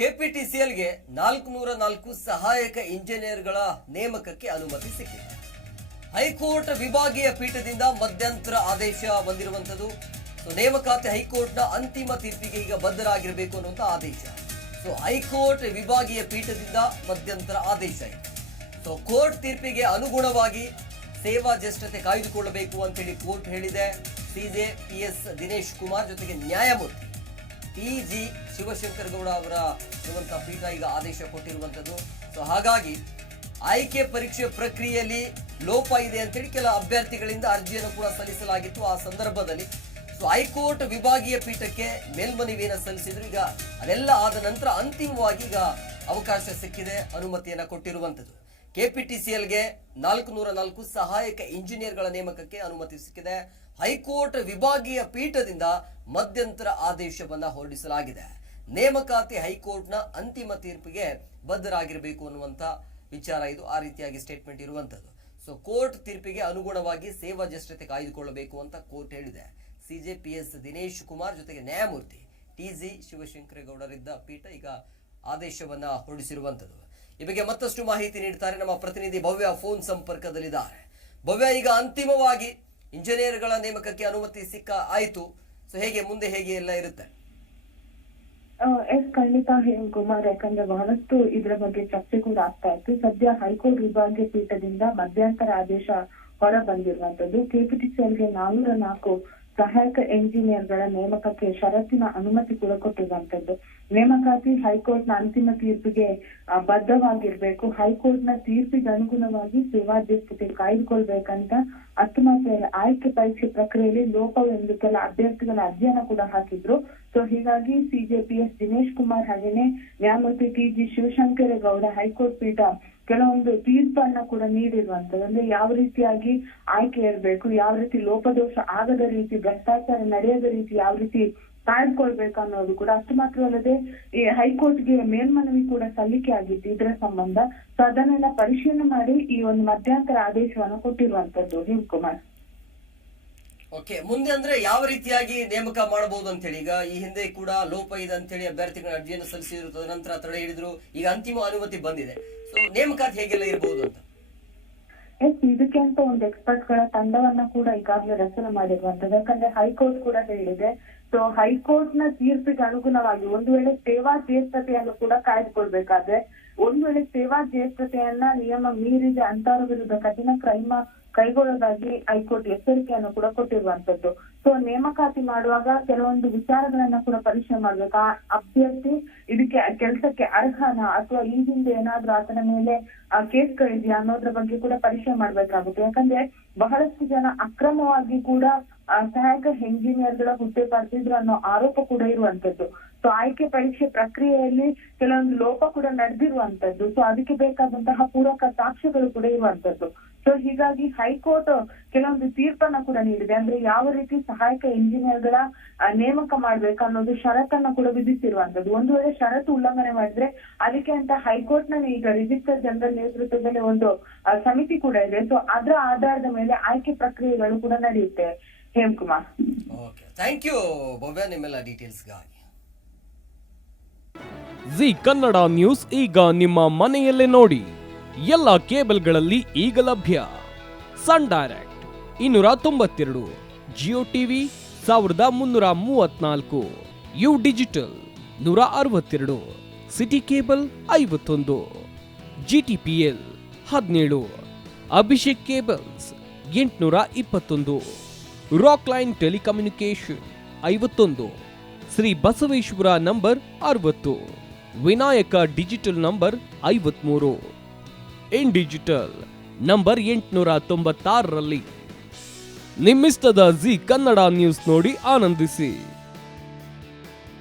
ಕೆಪಿಟಿಸಿಎಲ್ಗೆ 404 ಸಹಾಯಕ ಇಂಜಿನಿಯರ್ಗಳ ನೇಮಕಕ್ಕೆ ಅನುಮತಿ ಸಿಕ್ಕಿದೆ. ಹೈಕೋರ್ಟ್ ವಿಭಾಗೀಯ ಪೀಠದಿಂದ ಮಧ್ಯಂತರ ಆದೇಶ ಬಂದಿರುವಂತದ್ದು. ನೇಮಕಾತಿ ಹೈಕೋರ್ಟ್ನ ಅಂತಿಮ ತೀರ್ಪಿಗೆ ಈಗ ಬದ್ಧರಾಗಿರಬೇಕು ಅನ್ನುವಂಥ ಆದೇಶ. ಹೈಕೋರ್ಟ್ ವಿಭಾಗೀಯ ಪೀಠದಿಂದ ಮಧ್ಯಂತರ ಆದೇಶ ಇದೆ. ಕೋರ್ಟ್ ತೀರ್ಪಿಗೆ ಅನುಗುಣವಾಗಿ ಸೇವಾ ಜ್ಯೇಷ್ಠತೆ ಕಾಯ್ದುಕೊಳ್ಳಬೇಕು ಅಂತೇಳಿ ಕೋರ್ಟ್ ಹೇಳಿದೆ. ಸಿಜೆ ಪಿಎಸ್ ದಿನೇಶ್ ಕುಮಾರ್ ಜೊತೆಗೆ ನ್ಯಾಯಮೂರ್ತಿ ಟಿ.ಜಿ. ಶಿವಶಂಕರ್ ಗೌಡ ಅವರ ಪೀಠ ಈಗ ಆದೇಶ ಕೊಟ್ಟಿರುವಂತದ್ದು. ಹಾಗಾಗಿ ಆಯ್ಕೆ ಪರೀಕ್ಷೆ ಪ್ರಕ್ರಿಯೆಯಲ್ಲಿ ಲೋಪ ಇದೆ ಅಂತೇಳಿ ಕೆಲ ಅಭ್ಯರ್ಥಿಗಳಿಂದ ಅರ್ಜಿಯನ್ನು ಕೂಡ ಸಲ್ಲಿಸಲಾಗಿತ್ತು. ಆ ಸಂದರ್ಭದಲ್ಲಿ ಹೈಕೋರ್ಟ್ ವಿಭಾಗೀಯ ಪೀಠಕ್ಕೆ ಮೇಲ್ಮನವಿಯನ್ನು ಸಲ್ಲಿಸಿದ್ರು. ಈಗ ಅದೆಲ್ಲ ಆದ ನಂತರ ಅಂತಿಮವಾಗಿ ಈಗ ಅವಕಾಶ ಸಿಕ್ಕಿದೆ, ಅನುಮತಿಯನ್ನ ಕೊಟ್ಟಿರುವಂತದ್ದು. ಕೆಪಿಟಿಸಿಎಲ್ಗೆ 404 ಸಹಾಯಕ ಇಂಜಿನಿಯರ್ಗಳ ನೇಮಕಕ್ಕೆ ಅನುಮತಿ ಸಿಕ್ಕಿದೆ. ಹೈಕೋರ್ಟ್ ವಿಭಾಗೀಯ ಪೀಠದಿಂದ ಮಧ್ಯಂತರ ಆದೇಶವನ್ನ ಹೊರಡಿಸಲಾಗಿದೆ. ನೇಮಕಾತಿ ಹೈಕೋರ್ಟ್ನ ಅಂತಿಮ ತೀರ್ಪಿಗೆ ಬದ್ಧರಾಗಿರಬೇಕು ಅನ್ನುವಂತ ವಿಚಾರ ಇದು. ಆ ರೀತಿಯಾಗಿ ಸ್ಟೇಟ್ಮೆಂಟ್ ಇರುವಂತದ್ದು. ಕೋರ್ಟ್ ತೀರ್ಪಿಗೆ ಅನುಗುಣವಾಗಿ ಸೇವಾ ಜ್ಯೇಷ್ಠತೆ ಕಾಯ್ದುಕೊಳ್ಳಬೇಕು ಅಂತ ಕೋರ್ಟ್ ಹೇಳಿದೆ. ಸಿಜೆ ಪಿಎಸ್ ದಿನೇಶ್ ಕುಮಾರ್ ಜೊತೆಗೆ ನ್ಯಾಯಮೂರ್ತಿ ಟಿ.ಜಿ. ಶಿವಶಂಕರೇಗೌಡರಿದ್ದ ಪೀಠ ಈಗ ಆದೇಶವನ್ನ ಹೊರಡಿಸಿರುವಂತದ್ದು. ಈ ಬಗ್ಗೆ ಮತ್ತಷ್ಟು ಮಾಹಿತಿ ನೀಡ್ತಾರೆ ನಮ್ಮ ಪ್ರತಿನಿಧಿ ಭವ್ಯ ಫೋನ್ ಸಂಪರ್ಕದಲ್ಲಿದ್ದಾರೆ. ಭವ್ಯ, ಈಗ ಅಂತಿಮವಾಗಿ ಇಂಜಿನಿಯರ್ಗಳ ನೇಮಕಕ್ಕೆ ಅನುಮತಿ ಆಯಿತು. ಮುಂದೆ ಹೇಗೆ ಎಲ್ಲ ಇರುತ್ತೆ? ಖಂಡಿತ ಹೇಮಕುಮಾರ್, ಯಾಕಂದ್ರೆ ಬಹಳಷ್ಟು ಇದರ ಬಗ್ಗೆ ಚರ್ಚೆ ಕೂಡ ಆಗ್ತಾ ಇತ್ತು. ಸದ್ಯ ಹೈಕೋರ್ಟ್ ವಿಭಾಗೀಯ ಪೀಠದಿಂದ ಮಧ್ಯಂತರ ಆದೇಶ ಹೊರ ಬಂದಿರುವಂತದ್ದು. ಕೆಪಿಟಿಸಿಎಲ್ಗೆ 404 ಸಹಾಯಕ ಇಂಜಿನಿಯರ್ಗಳ ನೇಮಕಕ್ಕೆ ಷರತ್ತಿನ ಅನುಮತಿ ಕೂಡ ಕೊಟ್ಟಿರುವಂತದ್ದು. ನೇಮಕಾತಿ ಹೈಕೋರ್ಟ್ನ ಅಂತಿಮ ತೀರ್ಪಿಗೆ ಬದ್ಧವಾಗಿರ್ಬೇಕು, ಹೈಕೋರ್ಟ್ನ ತೀರ್ಪಿಗೆ ಅನುಗುಣವಾಗಿ ಸೇವಾ ಜ್ಯೇಷ್ಠತೆ ಕಾಯ್ದುಕೊಳ್ಬೇಕಂತ 19 ಆಯ್ಕೆ ಪರೀಕ್ಷೆ ಪ್ರಕ್ರಿಯೆಯಲ್ಲಿ ಲೋಪವೆಂದು ಕೆಲ ಅಭ್ಯರ್ಥಿಗಳ ಅರ್ಜಿಯನ್ನ ಕೂಡ ಹಾಕಿದ್ರು. ಹೀಗಾಗಿ ಸಿಜೆಪಿಎಸ್ ದಿನೇಶ್ ಕುಮಾರ್ ಹಾಗೇನೆ ನ್ಯಾಯಮೂರ್ತಿ ಟಿ.ಜಿ. ಶಿವಶಂಕರೇಗೌಡ ಹೈಕೋರ್ಟ್ ಪೀಠ ಕೆಲವೊಂದು ತೀರ್ಪನ್ನ ಕೂಡ ನೀಡಿರುವಂತದ್ದು. ಅಂದ್ರೆ ಯಾವ ರೀತಿಯಾಗಿ ಆಯ್ಕೆ ಇರಬೇಕು, ಯಾವ ರೀತಿ ಲೋಪದೋಷ ಆಗದ ರೀತಿ, ಭ್ರಷ್ಟಾಚಾರ ನಡೆಯದ ರೀತಿ ಯಾವ ರೀತಿ ಕಾಯ್ದುಕೊಳ್ಬೇಕು ಅನ್ನೋದು ಕೂಡ. ಅಷ್ಟು ಮಾತ್ರವಲ್ಲದೆ ಈ ಹೈಕೋರ್ಟ್ಗೆ ಮೇಲ್ಮನವಿ ಕೂಡ ಸಲ್ಲಿಕೆ ಆಗಿತ್ತು ಇದರ ಸಂಬಂಧ. ಅದನ್ನೆಲ್ಲ ಪರಿಶೀಲನೆ ಮಾಡಿ ಈ ಒಂದು ಮಧ್ಯಂತರ ಆದೇಶವನ್ನು ಕೊಟ್ಟಿರುವಂತದ್ದು. ಹೇಮಕುಮಾರ್, ಓಕೆ, ಮುಂದೆ ಅಂದ್ರೆ ಯಾವ ರೀತಿಯಾಗಿ ನೇಮಕ ಮಾಡಬಹುದು ಅಂತ ಹೇಳಿ, ಈಗ ಈ ಹಿಂದೆ ಕೂಡ ಲೋಪ ಇದೆ ಅಂತ ಹೇಳಿ ಅಭ್ಯರ್ಥಿಗಳ ಅರ್ಜಿಯನ್ನು ಸಲ್ಲಿಸಿದ್ರು, ತದನಂತರ ತಡೆ ಹಿಡಿದ್ರು, ಈಗ ಅಂತಿಮ ಅನುಮತಿ ಬಂದಿದೆ. ನೇಮಕಾತಿ ಹೇಗೆಲ್ಲ ಇರಬಹುದು ಅಂತ? ಇದಕ್ಕೆ ಅಂತ ಒಂದು ಎಕ್ಸ್ಪರ್ಟ್ ಗಳ ತಂಡವನ್ನ ಕೂಡ ಈಗಾಗಲೇ ರಚನೆ ಮಾಡಿರುವಂತದ್ದು. ಯಾಕಂದ್ರೆ ಹೈಕೋರ್ಟ್ ಕೂಡ ಹೇಳಿದೆ, ಹೈಕೋರ್ಟ್ ನ ತೀರ್ಪಿಗೆ ಅನುಗುಣವಾಗಿ ಒಂದು ವೇಳೆ ಸೇವಾ ಜ್ಯೇಷ್ಠತೆಯನ್ನು ಕೂಡ ಕಾಯ್ದುಕೊಳ್ಬೇಕಾದ್ರೆ, ಒಂದು ವೇಳೆ ಸೇವಾ ಜ್ಯೇಷ್ಠತೆಯನ್ನ ನಿಯಮ ಮೀರಿದ ಅಂತವರ ವಿರುದ್ಧ ಕಠಿಣ ಕ್ರಮ ಕೈಗೊಳ್ಳೋದಾಗಿ ಹೈಕೋರ್ಟ್ ಎಚ್ಚರಿಕೆಯನ್ನು ಕೂಡ ಕೊಟ್ಟಿರುವಂತದ್ದು. ನೇಮಕಾತಿ ಮಾಡುವಾಗ ಕೆಲವೊಂದು ವಿಚಾರಗಳನ್ನ ಕೂಡ ಪರಿಶೀಲನೆ ಮಾಡ್ಬೇಕು. ಆ ಅಭ್ಯರ್ಥಿ ಇದಕ್ಕೆ ಕೆಲಸಕ್ಕೆ ಅರ್ಹನ ಅಥವಾ ಈ ಹಿಂದೆ ಏನಾದ್ರೂ ಆತನ ಮೇಲೆ ಕೇಸ್ಗಳಿದೆಯಾ ಅನ್ನೋದ್ರ ಬಗ್ಗೆ ಕೂಡ ಪರಿಶೀಲನೆ ಮಾಡ್ಬೇಕಾಗುತ್ತೆ. ಯಾಕಂದ್ರೆ ಬಹಳಷ್ಟು ಜನ ಅಕ್ರಮವಾಗಿ ಕೂಡ ಸಹಾಯಕ ಇಂಜಿನಿಯರ್ಗಳ ಹುದ್ದೆ ಪಡೆದಿದ್ರು ಅನ್ನೋ ಆರೋಪ ಕೂಡ ಇರುವಂತದ್ದು. ಆಯ್ಕೆ ಪರೀಕ್ಷೆ ಪ್ರಕ್ರಿಯೆಯಲ್ಲಿ ಕೆಲವೊಂದು ಲೋಪ ಕೂಡ ನಡೆದಿರುವಂತದ್ದು. ಅದಕ್ಕೆ ಬೇಕಾದಂತಹ ಪೂರಕ ಸಾಕ್ಷ್ಯಗಳು ಕೂಡ ಇರುವಂತದ್ದು. ಹೀಗಾಗಿ ಹೈಕೋರ್ಟ್ ಕೆಲವೊಂದು ತೀರ್ಪನ್ನ ಕೂಡ ನೀಡಿದೆ. ಅಂದ್ರೆ ಯಾವ ರೀತಿ ಸಹಾಯಕ ಇಂಜಿನಿಯರ್ಗಳ ನೇಮಕ ಮಾಡ್ಬೇಕು ಅನ್ನೋದು ಷರತ್ತನ್ನ ಕೂಡ ವಿಧಿಸಿರುವಂತದ್ದು. ಒಂದು ವೇಳೆ ಷರತ್ತು ಉಲ್ಲಂಘನೆ ಮಾಡಿದ್ರೆ ಅದಕ್ಕೆ ಅಂತ ಹೈಕೋರ್ಟ್ ನ ಈಗ ರಿಜಿಸ್ಟರ್ ಜನರಲ್ ನೇತೃತ್ವದಲ್ಲಿ ಒಂದು ಸಮಿತಿ ಕೂಡ ಇದೆ. ಅದರ ಆಧಾರದ ಮೇಲೆ ಆಯ್ಕೆ ಪ್ರಕ್ರಿಯೆಗಳು ಕೂಡ ನಡೆಯುತ್ತೆ. ಹೇಮಕುಮಾರ್, ಥ್ಯಾಂಕ್ ಯು ಭವ್ಯ, ನಿಮ್ಮೆಲ್ಲ ಡೀಟೇಲ್ಸ್ಗಾಗಿ. ಜಿ ಕನ್ನಡ ನ್ಯೂಸ್ ಈಗ ನಿಮ್ಮ ಮನೆಯಲ್ಲೇ ನೋಡಿ. ಎಲ್ಲ ಕೇಬಲ್ಗಳಲ್ಲಿ ಈಗ ಲಭ್ಯ. Sun Direct 292, Jio TV 1334, U digital 162, SITI cable 51, GTPL 17, Abhishek cables 821, Rockline telecommunication 51, Shri Basaveshwara number 60, Vinayaka digital number 53, in digital number 896ರಲ್ಲಿ. ನಿಮ್ಮಿಸ್ತದ ಜಿ ಕನ್ನಡ ನ್ಯೂಸ್ ನೋಡಿ ಆನಂದಿಸಿ.